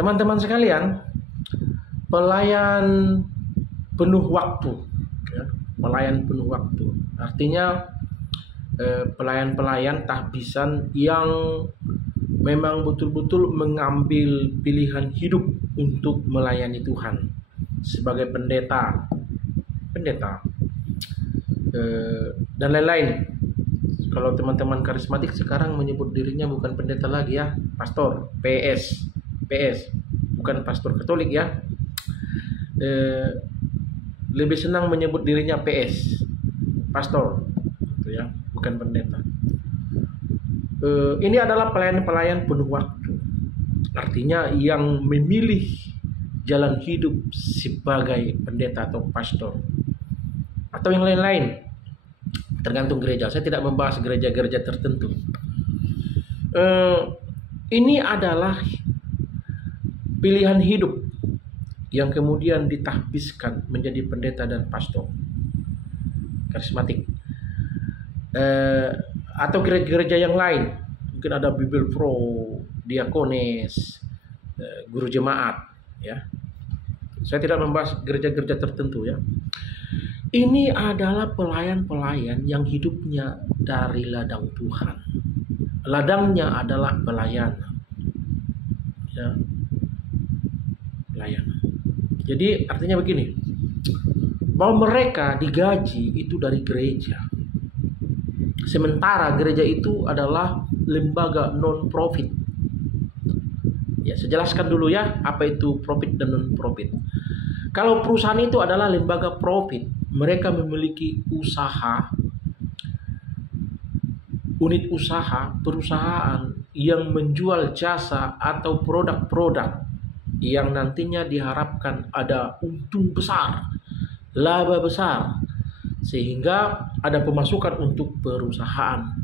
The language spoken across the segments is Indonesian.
Teman-teman sekalian, pelayan penuh waktu, ya, pelayan penuh waktu. Artinya pelayan-pelayan tahbisan yang memang betul-betul mengambil pilihan hidup untuk melayani Tuhan sebagai pendeta, dan lain-lain. Kalau teman-teman karismatik sekarang menyebut dirinya bukan pendeta lagi ya, pastor, PS, bukan pastor Katolik ya. Lebih senang menyebut dirinya PS, pastor, gitu ya, bukan pendeta. Ini adalah pelayan-pelayan penuh waktu, artinya yang memilih jalan hidup sebagai pendeta atau pastor atau yang lain-lain, tergantung gereja. Saya tidak membahas gereja-gereja tertentu. Ini adalah pilihan hidup yang kemudian ditahbiskan menjadi pendeta dan pastor karismatik. Atau gereja-gereja yang lain, mungkin ada Bible Pro, diakones, guru jemaat, ya. Saya tidak membahas gereja-gereja tertentu ya. Ini adalah pelayan-pelayan yang hidupnya dari ladang Tuhan. Ladangnya adalah pelayanan, ya, pelayanan. Jadi artinya begini, bahwa mereka digaji itu dari gereja. Sementara gereja itu adalah lembaga non-profit. Ya, saya jelaskan dulu ya, apa itu profit dan non-profit. Kalau perusahaan itu adalah lembaga profit, mereka memiliki usaha, unit usaha, perusahaan yang menjual jasa atau produk-produk yang nantinya diharapkan ada untung besar, laba besar, sehingga ada pemasukan untuk perusahaan.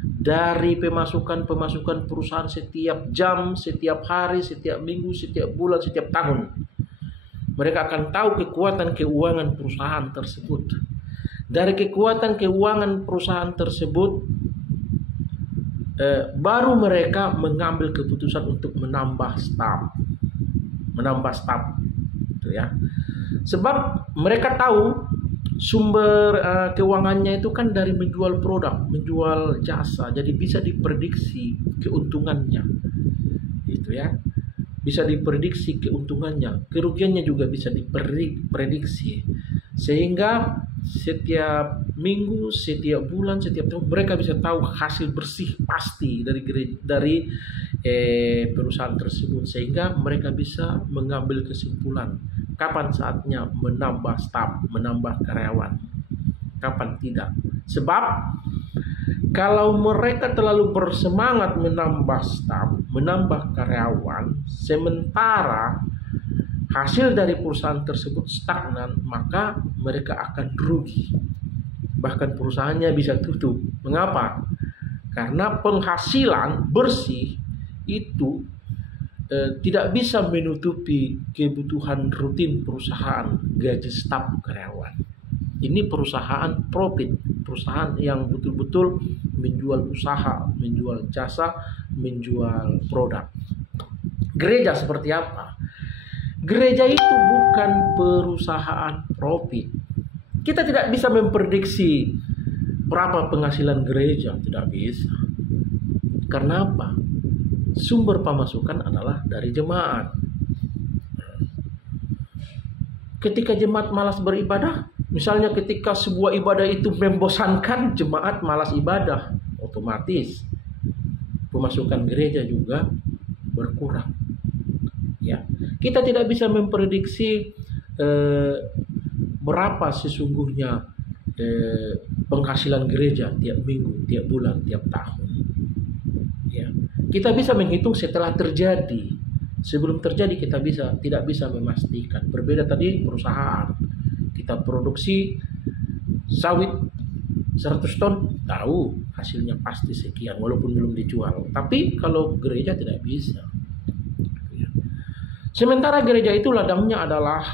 Dari pemasukan perusahaan setiap jam, setiap hari, setiap minggu, setiap bulan, setiap tahun, mereka akan tahu kekuatan keuangan perusahaan tersebut. Dari kekuatan keuangan perusahaan tersebut, baru mereka mengambil keputusan untuk menambah staf, gitu ya. Sebab mereka tahu sumber keuangannya itu kan dari menjual produk, menjual jasa, jadi bisa diprediksi keuntungannya, gitu ya. Bisa diprediksi keuntungannya, kerugiannya juga bisa diprediksi, sehingga setiap minggu, setiap bulan, setiap tahun mereka bisa tahu hasil bersih pasti dari perusahaan tersebut, sehingga mereka bisa mengambil kesimpulan kapan saatnya menambah staf, menambah karyawan, kapan tidak. Sebab kalau mereka terlalu bersemangat menambah staf, menambah karyawan, sementara hasil dari perusahaan tersebut stagnan, maka mereka akan rugi. Bahkan perusahaannya bisa tutup. Mengapa? Karena penghasilan bersih itu tidak bisa menutupi kebutuhan rutin perusahaan, gaji staf, karyawan. Ini perusahaan profit, perusahaan yang betul-betul menjual usaha, menjual jasa, menjual produk. Gereja seperti apa? Gereja itu bukan perusahaan profit. Kita tidak bisa memprediksi berapa penghasilan gereja, tidak bisa. Karena apa? Sumber pemasukan adalah dari jemaat. Ketika jemaat malas beribadah, misalnya ketika sebuah ibadah itu membosankan, jemaat malas ibadah, otomatis pemasukan gereja juga berkurang. Ya, kita tidak bisa memprediksi berapa sesungguhnya penghasilan gereja tiap minggu, tiap bulan, tiap tahun. Ya, kita bisa menghitung setelah terjadi. Sebelum terjadi kita tidak bisa memastikan. Berbeda tadi perusahaan, kita produksi sawit 100 ton, tahu hasilnya pasti sekian walaupun belum dijual. Tapi kalau gereja tidak bisa. Sementara gereja itu ladangnya adalah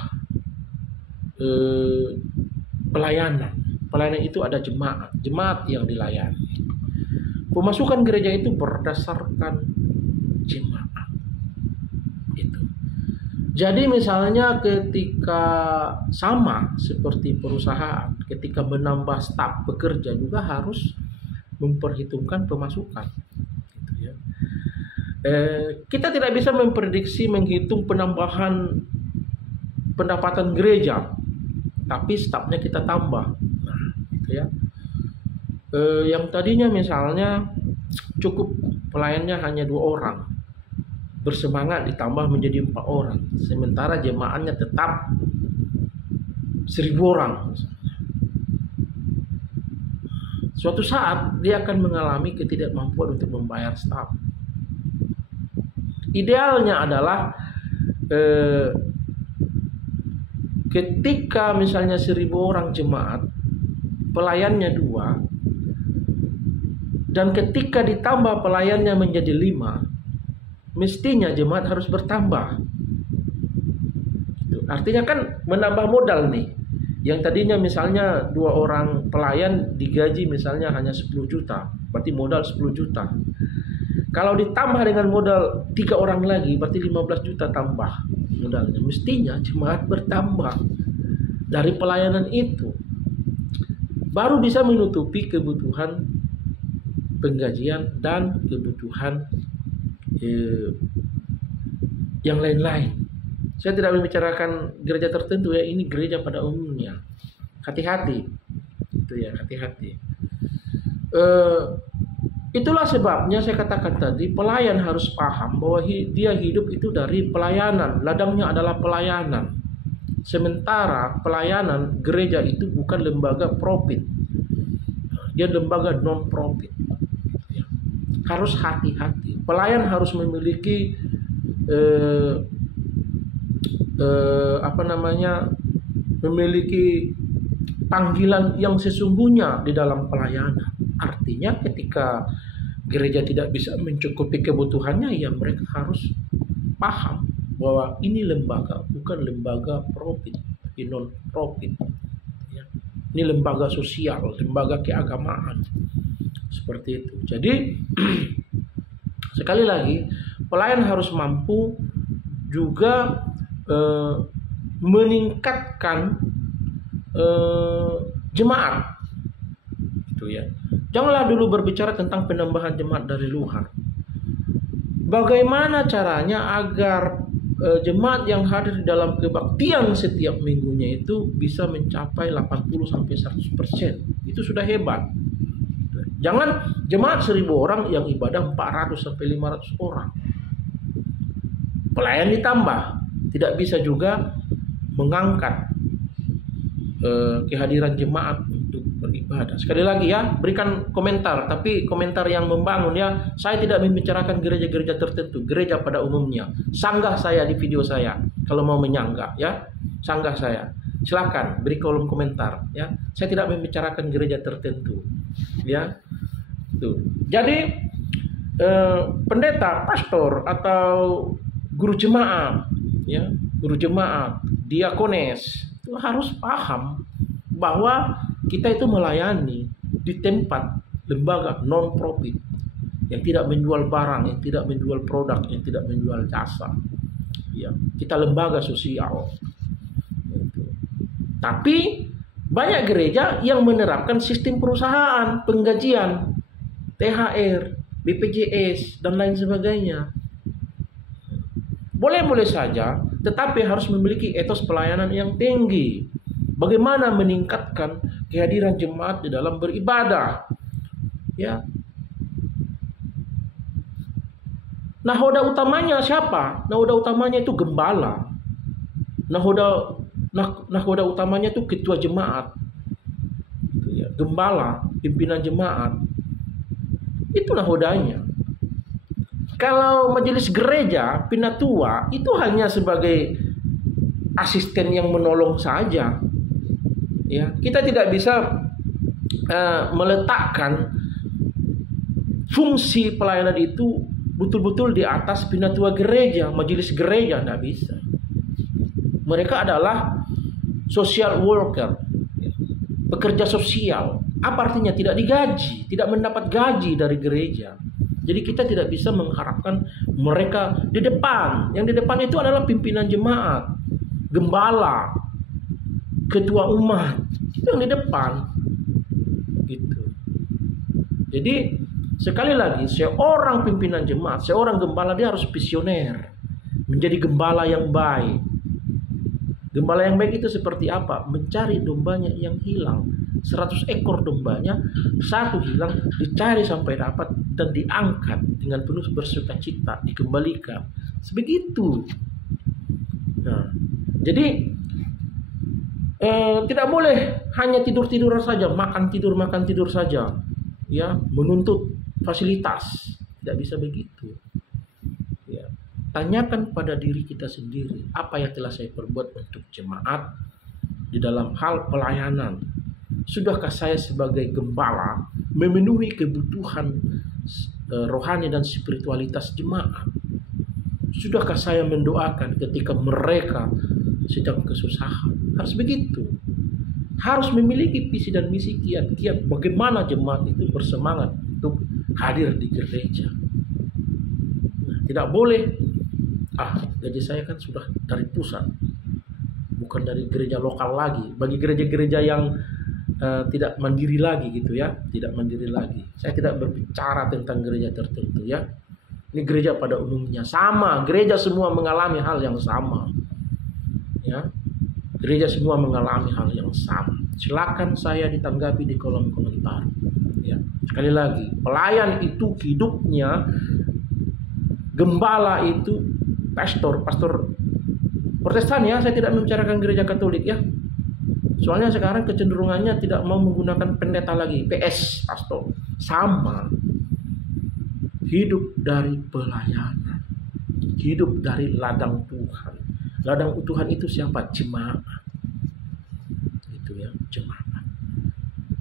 pelayanan. Pelayanan itu ada jemaat yang dilayani. Pemasukan gereja itu berdasarkan jemaat. Itu. Jadi misalnya ketika sama seperti perusahaan, ketika menambah staf pekerja juga harus memperhitungkan pemasukan. Gitu ya. Kita tidak bisa memprediksi menghitung penambahan pendapatan gereja, tapi stafnya kita tambah. Nah, gitu ya. Yang tadinya misalnya cukup pelayannya hanya 2 orang, bersemangat ditambah menjadi 4 orang, sementara jemaatnya tetap 1.000 orang. Suatu saat dia akan mengalami ketidakmampuan untuk membayar staf. Idealnya adalah ketika misalnya 1.000 orang jemaat, pelayannya 2, dan ketika ditambah pelayannya menjadi 5, mestinya jemaat harus bertambah. Artinya kan menambah modal nih. Yang tadinya misalnya 2 orang pelayan digaji misalnya hanya 10 juta, berarti modal 10 juta. Kalau ditambah dengan modal 3 orang lagi, berarti 15 juta tambah modalnya. Mestinya jemaat bertambah dari pelayanan itu, baru bisa menutupi kebutuhan penggajian dan kebutuhan yang lain-lain. Saya tidak membicarakan gereja tertentu ya, ini gereja pada umumnya. Hati-hati, itu ya, hati-hati. Itulah sebabnya saya katakan tadi, pelayan harus paham bahwa dia hidup itu dari pelayanan, ladangnya adalah pelayanan. Sementara pelayanan gereja itu bukan lembaga profit, dia lembaga non profit. Harus hati-hati. Pelayan harus memiliki memiliki panggilan yang sesungguhnya di dalam pelayanan. Artinya ketika gereja tidak bisa mencukupi kebutuhannya, ya mereka harus paham bahwa ini lembaga, bukan lembaga profit, tapi non profit. Ya. Ini lembaga sosial, lembaga keagamaan. Seperti itu. Jadi sekali lagi, pelayan harus mampu juga meningkatkan jemaat. Itu ya. Janganlah dulu berbicara tentang penambahan jemaat dari luar. Bagaimana caranya agar jemaat yang hadir di dalam kebaktian setiap minggunya itu bisa mencapai 80-100%. Itu sudah hebat. Jangan jemaat 1.000 orang yang ibadah 400-500 orang. Pelayan ditambah. Tidak bisa juga mengangkat kehadiran jemaat untuk beribadah. Sekali lagi ya, berikan komentar, tapi komentar yang membangun ya. Saya tidak membicarakan gereja-gereja tertentu, gereja pada umumnya. Sanggah saya di video saya kalau mau menyanggah ya. Sanggah saya. Silakan beri kolom komentar ya. Saya tidak membicarakan gereja tertentu. Ya. Tuh. Jadi pendeta, pastor atau guru jemaat ya, guru jemaat, diakones itu harus paham bahwa kita itu melayani di tempat lembaga non profit yang tidak menjual barang, yang tidak menjual produk, yang tidak menjual jasa. Ya, kita lembaga sosial. Tapi banyak gereja yang menerapkan sistem perusahaan, penggajian, THR, BPJS dan lain sebagainya. Boleh-boleh saja, tetapi harus memiliki etos pelayanan yang tinggi. Bagaimana meningkatkan kehadiran jemaat di dalam beribadah? Ya. Nahoda utamanya siapa? Nahoda utamanya itu gembala. Nahoda utamanya itu ketua jemaat. Gembala, pimpinan jemaat. Itu nahodanya. Kalau majelis gereja, pinatua itu hanya sebagai asisten yang menolong saja. Ya, kita tidak bisa meletakkan fungsi pelayanan itu betul-betul di atas pinatua gereja, majelis gereja, tidak bisa. Mereka adalah social worker, pekerja sosial. Apa artinya? Tidak digaji, tidak mendapat gaji dari gereja. Jadi kita tidak bisa mengharapkan Mereka di depan. Yang di depan itu adalah pimpinan jemaat, gembala, ketua umat. Itu yang di depan. Gitu. Jadi sekali lagi, seorang pimpinan jemaat, seorang gembala, dia harus visioner, menjadi gembala yang baik. Gembala yang baik itu seperti apa? Mencari dombanya yang hilang. 100 ekor dombanya, satu hilang, dicari sampai dapat dan diangkat dengan penuh bersukacita, dikembalikan. Sebegitu. Nah, jadi tidak boleh hanya tidur saja, makan tidur saja, ya, menuntut fasilitas. Tidak bisa begitu. Ya. Tanyakan pada diri kita sendiri, apa yang telah saya perbuat untuk jemaat di dalam hal pelayanan. Sudahkah saya sebagai gembala memenuhi kebutuhan rohani dan spiritualitas jemaat? Sudahkah saya mendoakan ketika mereka sedang kesusahan? Harus begitu. Harus memiliki visi dan misi kiat-kiat bagaimana jemaat itu bersemangat untuk hadir di gereja. Nah, tidak boleh, gaji saya kan sudah dari pusat, bukan dari gereja lokal lagi. Bagi gereja-gereja yang tidak mandiri lagi gitu ya, tidak mandiri lagi. Saya tidak berbicara tentang gereja tertentu ya. Ini gereja pada umumnya sama, gereja semua mengalami hal yang sama. Ya. Gereja semua mengalami hal yang sama. Silakan saya ditanggapi di kolom komentar. Ya. Sekali lagi, pelayan itu hidupnya, gembala itu pastor Protestan ya, saya tidak membicarakan gereja Katolik ya. Soalnya sekarang kecenderungannya tidak mau menggunakan pendeta lagi, PS, pastor. Sama. Hidup dari pelayanan. Hidup dari ladang Tuhan. Ladang Tuhan itu siapa? Jemaat. Itu ya, jemaat.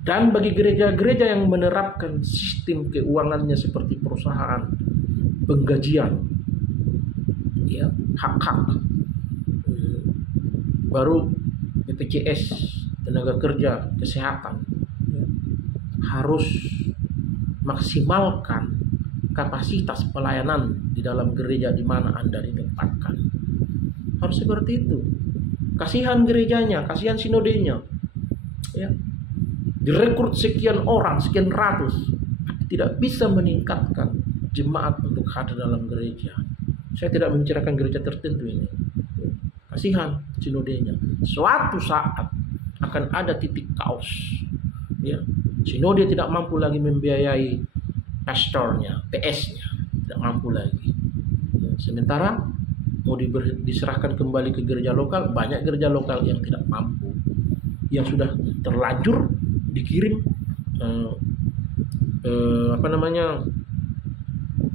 Dan bagi gereja-gereja yang menerapkan sistem keuangannya seperti perusahaan, penggajian, ya, hak-hak, baru BPJS, tenaga kerja, kesehatan, ya, harus maksimalkan kapasitas pelayanan di dalam gereja di mana Anda ditempatkan. Harus seperti itu. Kasihan gerejanya, kasihan sinodenya, ya. Direkrut sekian orang, sekian ratus, tidak bisa meningkatkan jemaat untuk hadir dalam gereja. Saya tidak membicarakan gereja tertentu ini. Kasihan sinodenya. Suatu saat akan ada titik kaos. Ya, sinode tidak mampu lagi membiayai pastornya, PS-nya, tidak mampu lagi. Ya, sementara mau diserahkan kembali ke gereja lokal, banyak gereja lokal yang tidak mampu, yang sudah terlanjur dikirim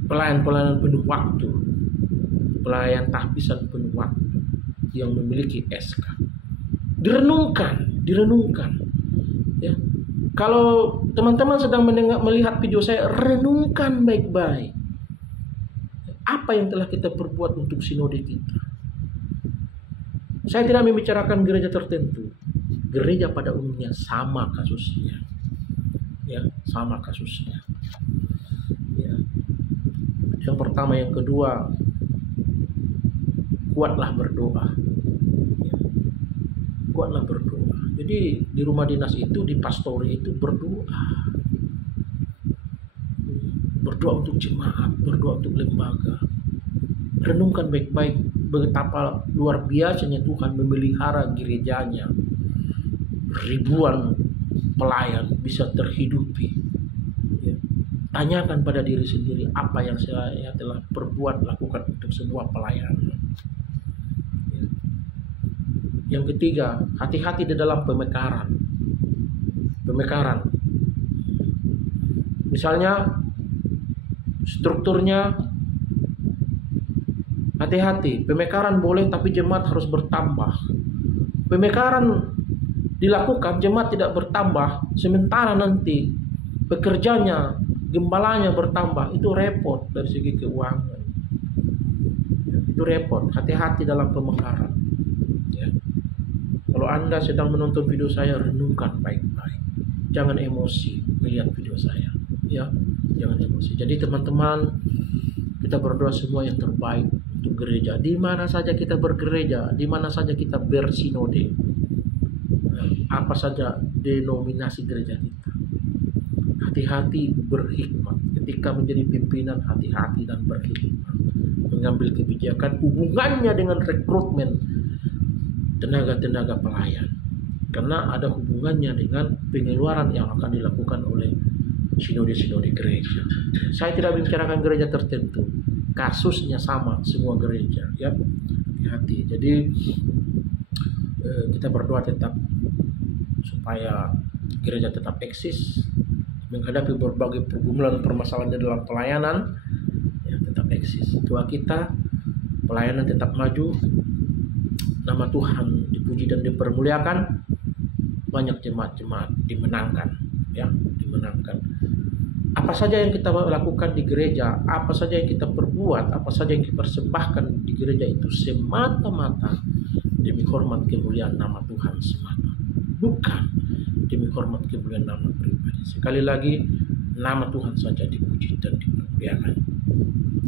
pelayan-pelayan penuh waktu, pelayan tahbisan penuh waktu yang memiliki SK. Direnungkan, ya. Kalau teman-teman sedang melihat video saya, renungkan baik-baik. Apa yang telah kita perbuat untuk sinode kita? Saya tidak membicarakan gereja tertentu. Gereja pada umumnya sama kasusnya. Ya, sama kasusnya. Ya. Yang pertama, yang kedua, kuatlah berdoa. Ya. Kuatlah berdoa. Jadi di rumah dinas itu, di pastori itu berdoa. Berdoa untuk jemaat, berdoa untuk lembaga. Renungkan baik-baik betapa luar biasanya Tuhan memelihara gerejanya. Ribuan pelayan bisa terhidupi. Ya. Tanyakan pada diri sendiri, apa yang saya telah perbuat, lakukan untuk sebuah pelayanan. Ya. Yang ketiga, hati-hati di dalam pemekaran. Misalnya strukturnya, hati-hati. Pemekaran boleh, tapi jemaat harus bertambah. Pemekaran dilakukan, jemaat tidak bertambah, sementara nanti pekerjanya, gembalanya bertambah, itu repot dari segi keuangan. Itu repot. Hati-hati dalam pemekaran. Ya. Kalau Anda sedang menonton video saya, renungkan baik-baik. Jangan emosi melihat video saya. Ya, jangan emosi. Jadi teman-teman, Kita berdoa semua yang terbaik untuk gereja. Di mana saja kita bergereja, di mana saja kita bersinode, apa saja denominasi gereja kita. Hati-hati berhikmat. Ketika menjadi pimpinan, hati-hati dan berhikmat. Mengambil kebijakan hubungannya dengan rekrutmen tenaga-tenaga pelayan. Karena ada hubungannya dengan pengeluaran yang akan dilakukan oleh sinode-sinode gereja. Saya tidak membicarakan gereja tertentu. Kasusnya sama semua gereja, ya. Hati-hati. Jadi kita berdoa tetap supaya gereja tetap eksis menghadapi berbagai pergumulan permasalahan di dalam pelayanan, ya, tetap eksis. Doa kita pelayanan tetap maju, nama Tuhan dipuji dan dipermuliakan, banyak jemaat-jemaat dimenangkan, ya, dimenangkan. Apa saja yang kita lakukan di gereja, apa saja yang kita perbuat, apa saja yang kita persembahkan di gereja itu semata-mata demi hormat kemuliaan nama Tuhan semata, bukan demi hormat kemuliaan nama pribadi. Sekali lagi, nama Tuhan saja dipuji dan dipermuliakan.